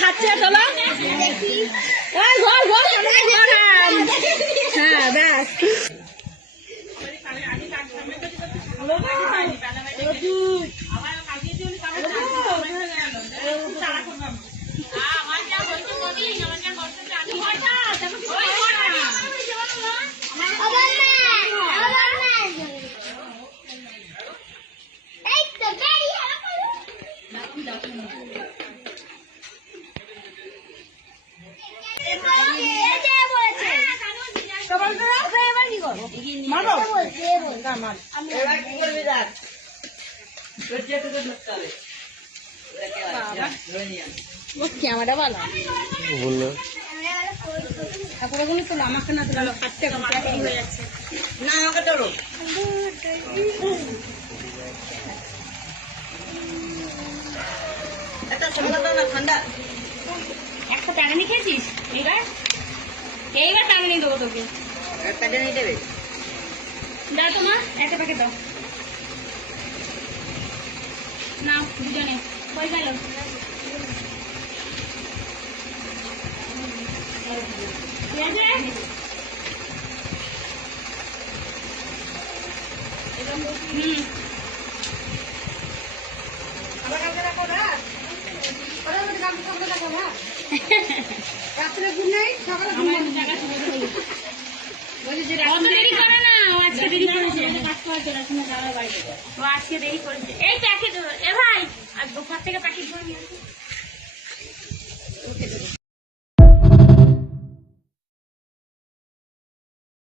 খাচ্ছে চলো হ্যাঁ ব্যাস ক্যামেরা ভালো ঠাকুরগুলো তো আমাকে না তোলা হাঁটতে হয়ে যাচ্ছে না আমাকে তোলো একটা ঠান্ডা একটা টানানি খেয়েছিস এইবার টানানি দেবো তোকে টানানি দেবে দাও তোমার একটা প্যাকেট দাও না দুজনে কই গেল রাত্রে ঘুম নেই সকালে ঘুম দেরি করে না আজকে দেরি করেছে আজকে দেরি করেছে এই প্যাকেট এ ভাই আর দোকান থেকে প্যাকেট ধরে নিয়ে